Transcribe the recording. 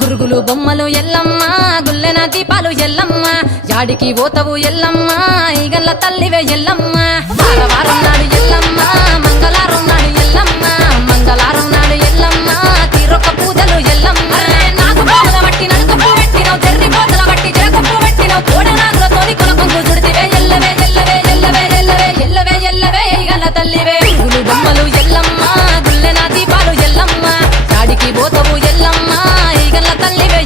గురుగులు బొమ్మలు ఎల్లమ్మ గుల్లెన దీపాలు ఎల్లమ్మ యాడికి పోతవు ఎల్లమ్మ ఈగల్ల తల్లివే ఎల్లమ్మ వారవారం నాడు ఎల్లమ్మ మంగళవారం నాడు ఎల్లమ్మ మంగళవారం నాడు ఎల్లమ్మ తీరొక్క పూజలు ఎల్లమ్మ నాకు పూల బట్టి నలుకప్పు పెట్టినవు తెర్రి పోతల బట్టి జరకప్పు పెట్టినవు కోడనాగులతోని కొనకొంగు చుడితివే ఎల్లవే ఎల్లవే ఎల్లవే ఎల్లవే ఎల్లవే ఎల్లవే ఈగల్ల తల్లివే గురుగులు బొమ్మలు ఎల్లమ్మ గుల్లెన దీపాలు ఎల్లమ్మ యాడికి పోతవు ఎల్లమ్మ ఈగల్ల తల్లివే